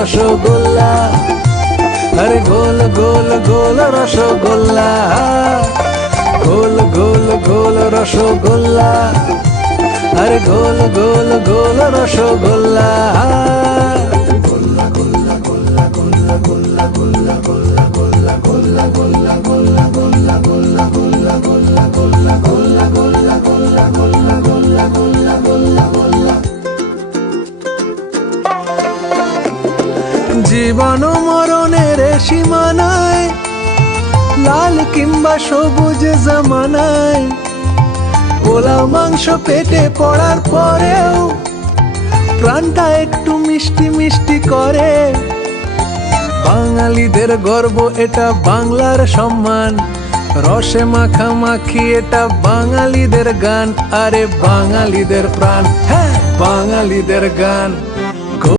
রসগোল্লা, আরে গোল গোল গোল রসগোল্লা, গোল গোল গোল রসগোল্লা, আরে গোল গোল গোল রসগোল্লা। জীবন মরণের সীমানায়, লাল কিংবা সবুজ জামানায়, পোলাও মাংস পেটে পড়ার পরেও প্রাণটা একটু মিষ্টি মিষ্টি করে। বাঙালিদের গর্ব, এটা বাংলার সম্মান, রসে মাখামাখি এটা বাঙালিদের গান, আরে বাঙালিদের প্রাণ, হ্যাঁ বাঙালিদের গান।